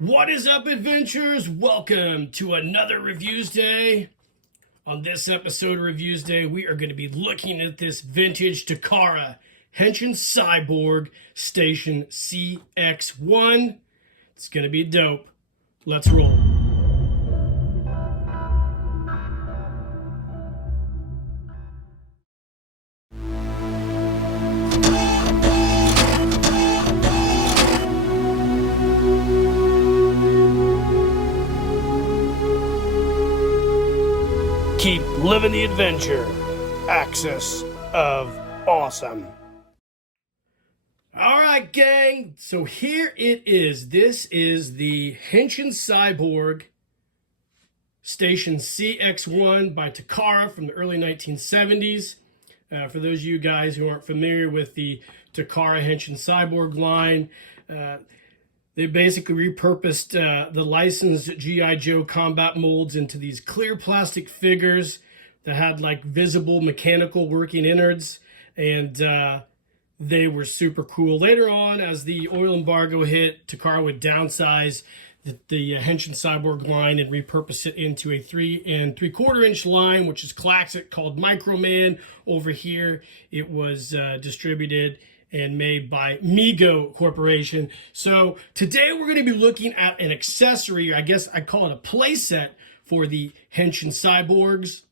What is up, adventurers? Welcome to another Reviews Day. On this episode of Reviews Day, we are going to be looking at this vintage Takara Henshin Cyborg Station CX-1. It's going to be dope. Let's roll. Keep living the adventure. Axis of awesome. All right, gang. So here it is. This is the Henshin Cyborg Station CX-1 by Takara from the early 1970s. For those of you guys who aren't familiar with the Takara Henshin Cyborg line, they basically repurposed the licensed G.I. Joe combat molds into these clear plastic figures that had like visible mechanical working innards, and they were super cool. Later on, as the oil embargo hit, Takara would downsize the Henshin Cyborg line and repurpose it into a 3 3/4 inch line, which is classic, called Microman. Over here, it was distributed and made by Mego Corporation. So today we're going to be looking at an accessory, or I guess I call it a playset, for the Henshin Cyborgs.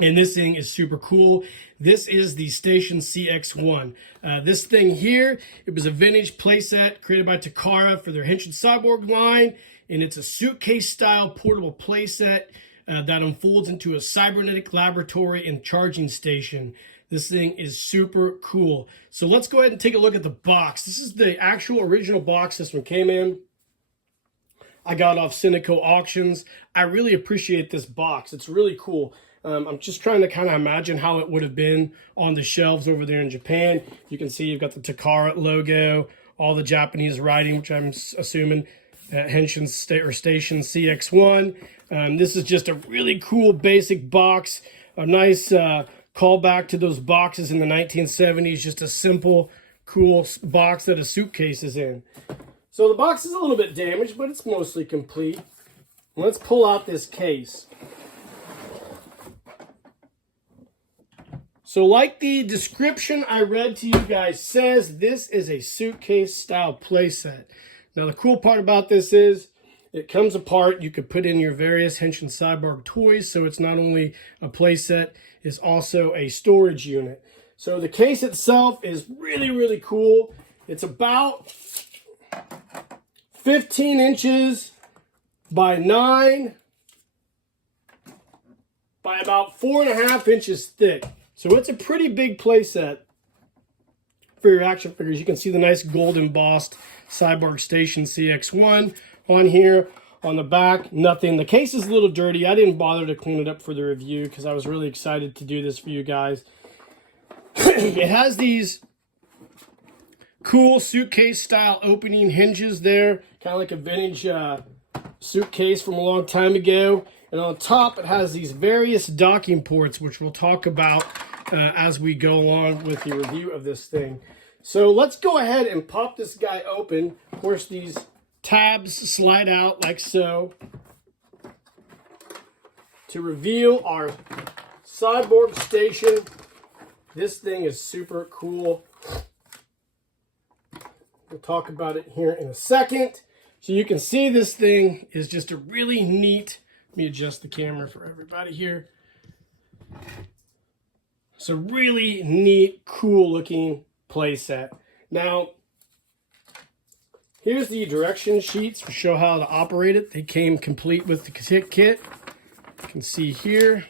And this thing is super cool. This is the Station CX-1. This thing here, it was a vintage playset created by Takara for their Henshin Cyborg line. And it's a suitcase-style portable playset that unfolds into a cybernetic laboratory and charging station. This thing is super cool. So let's go ahead and take a look at the box. This is the actual original box this one came in. I got off Sendico auctions. I really appreciate this box. It's really cool. I'm just trying to kind of imagine how it would have been on the shelves over there in Japan. You can see you've got the Takara logo, all the Japanese writing, which I'm assuming Henshin Station CX-1. This is just a really cool basic box. A nice callback to those boxes in the 1970s. Just a simple, cool box that a suitcase is in. So the box is a little bit damaged, but it's mostly complete. Let's pull out this case. So like the description I read to you guys says, this is a suitcase style playset. Now the cool part about this is it comes apart. You could put in your various Henshin Cyborg toys. So it's not only a playset, it's also a storage unit. So the case itself is really, really cool. It's about 15 inches by 9 by about 4.5 inches thick. So it's a pretty big playset for your action figures. You can see the nice gold embossed Cyborg Station CX-1 on here. On the back, nothing. The case is a little dirty. I didn't bother to clean it up for the review because I was really excited to do this for you guys. It has these cool suitcase style opening hinges there, kind of like a vintage suitcase from a long time ago. And on top, it has these various docking ports, which we'll talk about as we go along with the review of this thing. So let's go ahead and pop this guy open. Of course, these tabs slide out like so to reveal our Cyborg Station. This thing is super cool. We'll talk about it here in a second. So you can see this thing is just a really neat, let me adjust the camera for everybody here. It's a really neat, cool looking playset. Now, here's the direction sheets to show how to operate it. They came complete with the kit. You can see here.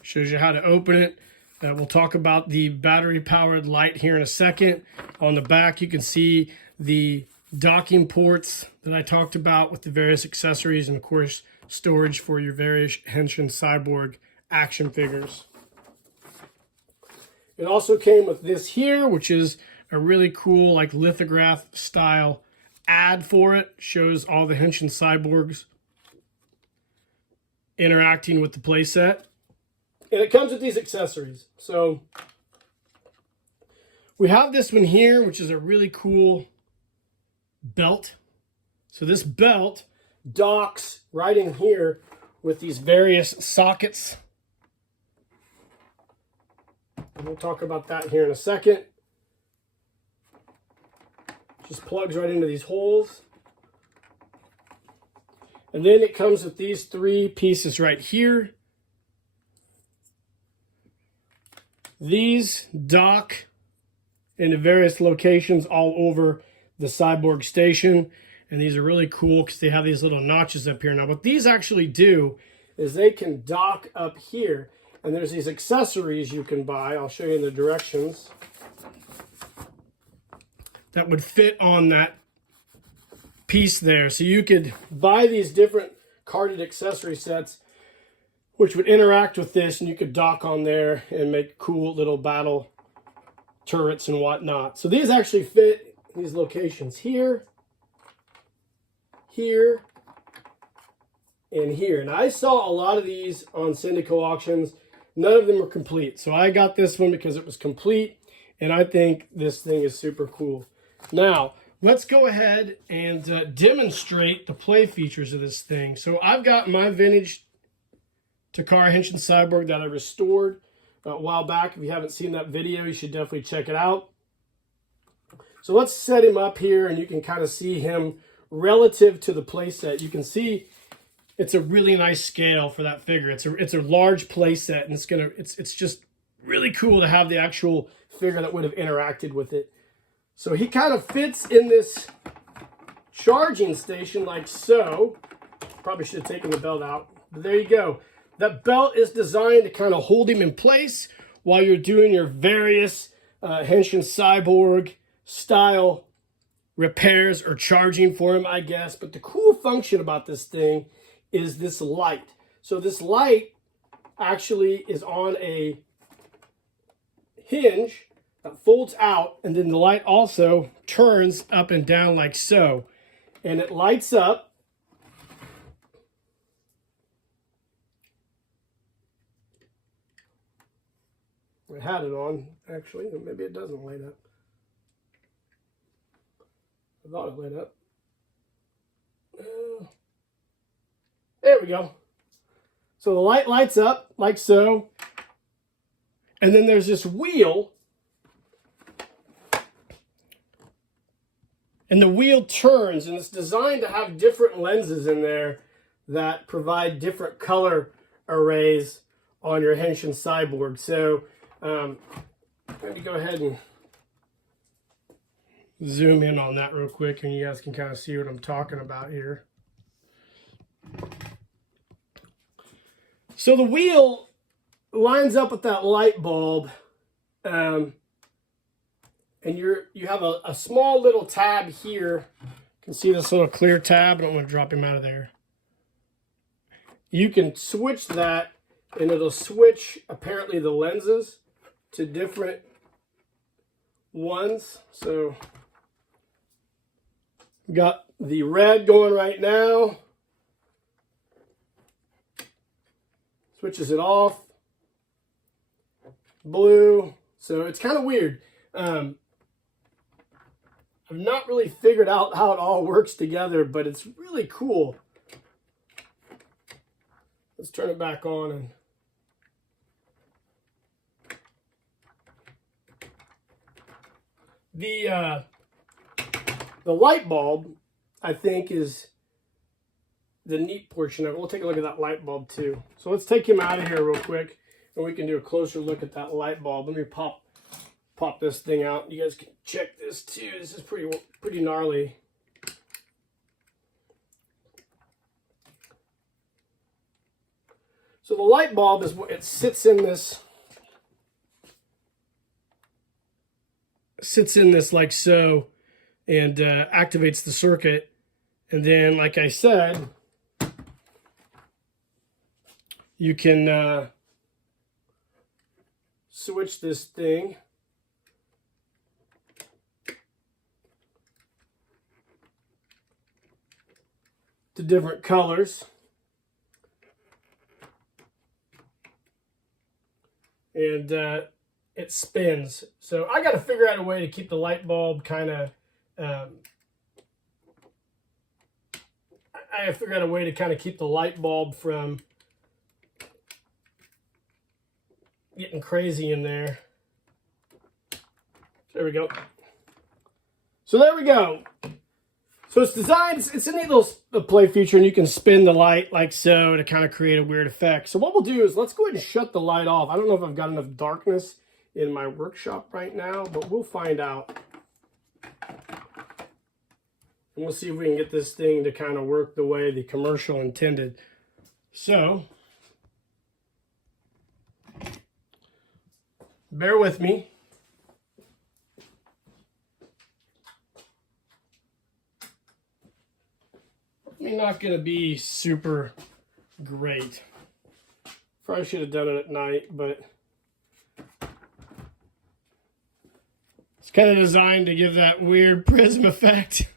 Shows you how to open it. We'll talk about the battery-powered light here in a second. On the back, you can see the docking ports that I talked about with the various accessories and, of course, storage for your various Henshin Cyborg action figures. It also came with this here, which is a really cool like lithograph style ad for it. Shows all the Henshin Cyborgs interacting with the playset. And it comes with these accessories. So we have this one here, which is a really cool belt So this belt docks right in here with these various sockets. And we'll talk about that here in a second. Just plugs right into these holes. And then it comes with these three pieces right here. These dock into various locations all over the Cyborg station. And these are really cool because they have these little notches up here. Now, what these actually do is they can dock up here. And there's these accessories you can buy. I'll show you in the directions. That would fit on that piece there. So you could buy these different carded accessory sets which would interact with this, and you could dock on there and make cool little battle turrets and whatnot. So these actually fit these locations here, here, and here. And I saw a lot of these on Sendico auctions. None of them were complete. So I got this one because it was complete, and I think this thing is super cool. Now, let's go ahead and demonstrate the play features of this thing. So I've got my vintage Takara Henshin Cyborg that I restored a while back. If you haven't seen that video, you should definitely check it out. So let's set him up here, and you can kind of see him relative to the playset. You can see it's a really nice scale for that figure. It's a large playset, and it's just really cool to have the actual figure that would have interacted with it. So he kind of fits in this charging station like so. Probably should have taken the belt out, but there you go. That belt is designed to kind of hold him in place while you're doing your various Henshin Cyborg style repairs or charging for him, I guess. But the cool function about this thing is this light. So this light actually is on a hinge that folds out, and then the light also turns up and down like so. And it lights up. I had it on, actually. Maybe it doesn't light up. I thought it lit up. There we go. So the light lights up like so. And then there's this wheel. And the wheel turns, and it's designed to have different lenses in there that provide different color arrays on your Henshin Cyborg. So let me go ahead and zoom in on that real quick, and you guys can kind of see what I'm talking about here. So the wheel lines up with that light bulb, and you have a small little tab here. You can see this little clear tab. I don't want to drop him out of there. You can switch that, and it'll switch apparently the lenses to different ones. So got the red going right now. Switches it off. Blue. So it's kind of weird. I've not really figured out how it all works together, but it's really cool. Let's turn it back on. And the light bulb, I think, is the neat portion of it. We'll take a look at that light bulb too. So let's take him out of here real quick, and we can do a closer look at that light bulb. Let me pop this thing out. You guys can check this too. This is pretty gnarly. So the light bulb is what it sits in this like so, and activates the circuit. And then, like I said, you can switch this thing to different colors. And it spins. So I got to figure out a way to keep the light bulb kind of I figured out a way to kind of keep the light bulb from getting crazy in there. There we go. So there we go. So it's designed, it's a neat little play feature, and you can spin the light like so to kind of create a weird effect. So what we'll do is let's go ahead and shut the light off. I don't know if I've got enough darkness in my workshop right now, but we'll find out. And we'll see if we can get this thing to kind of work the way the commercial intended. So, bear with me. Not going to be super great. Probably should have done it at night, but it's kind of designed to give that weird prism effect.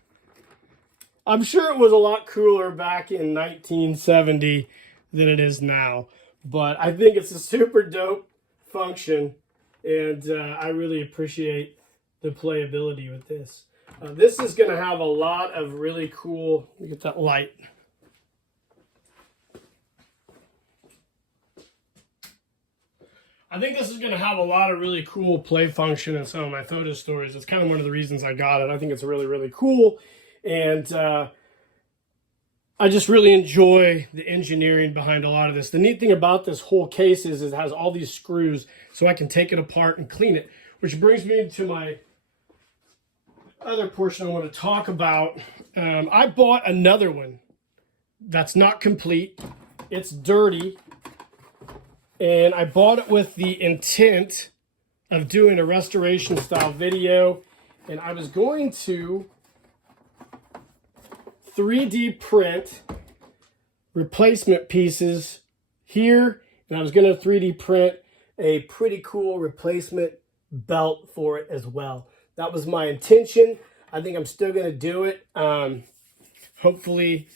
I'm sure it was a lot cooler back in 1970 than it is now, but I think it's a super dope function, and I really appreciate the playability with this. This is going to have a lot of really cool, let me get that light. I think this is going to have a lot of really cool play function in some of my photo stories. It's kind of one of the reasons I got it. I think it's really, really cool. And I just really enjoy the engineering behind a lot of this. The neat thing about this whole case is it has all these screws so I can take it apart and clean it, which brings me to my other portion I want to talk about. I bought another one that's not complete. It's dirty, and I bought it with the intent of doing a restoration style video, and I was going to 3D print replacement pieces here, and I was going to 3D print a pretty cool replacement belt for it as well. That was my intention. I think I'm still going to do it. Hopefully,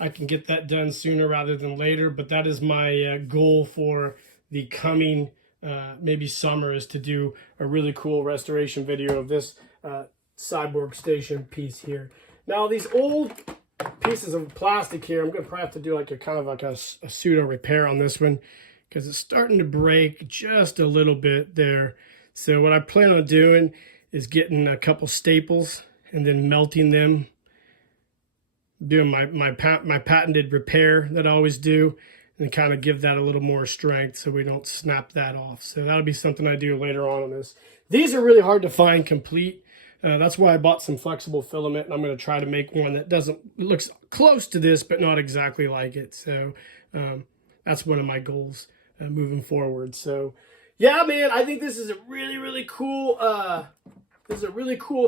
I can get that done sooner rather than later. But that is my goal for the coming maybe summer, is to do a really cool restoration video of this Cyborg Station piece here. Now, these old pieces of plastic here, I'm going to probably have to do like a kind of like a pseudo repair on this one, because it's starting to break just a little bit there. So what I plan on doing is getting a couple staples and then melting them, doing my patented repair that I always do, and kind of give that a little more strength so we don't snap that off. So that'll be something I do later on this. These are really hard to find complete. That's why I bought some flexible filament, and I'm going to try to make one that looks close to this, but not exactly like it. So that's one of my goals moving forward. So yeah, man, I think this is a really, really cool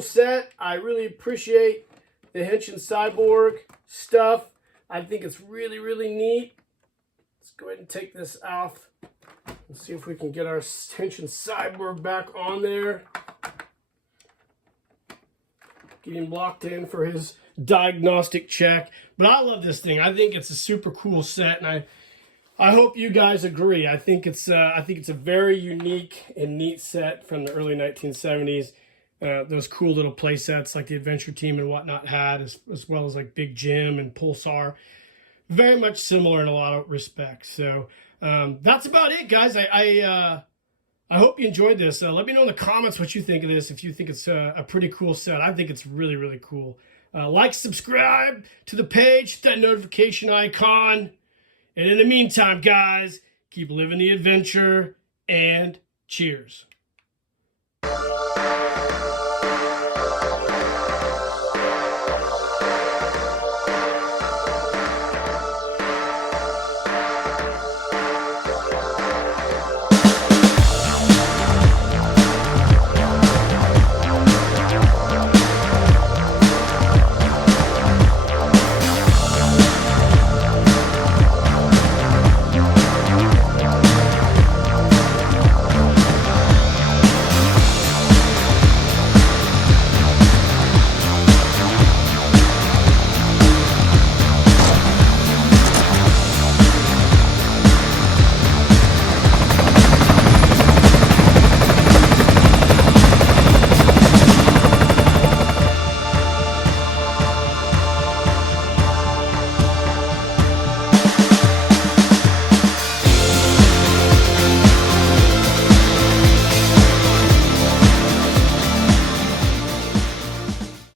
set. I really appreciate the Henshin Cyborg stuff. I think it's really, really neat. Let's go ahead and take this off and see if we can get our Henshin Cyborg back on there. Get him locked in for his diagnostic check. But I love this thing. I think it's a super cool set, and I hope you guys agree. I think it's a very unique and neat set from the early 1970s. Those cool little play sets like the Adventure Team and whatnot had, as well as like Big Jim and Pulsar. Very much similar in a lot of respects. So that's about it, guys. I hope you enjoyed this. Let me know in the comments what you think of this, if you think it's a pretty cool set. I think it's really, really cool. Like, subscribe to the page, hit that notification icon. And in the meantime, guys, keep living the adventure, and cheers.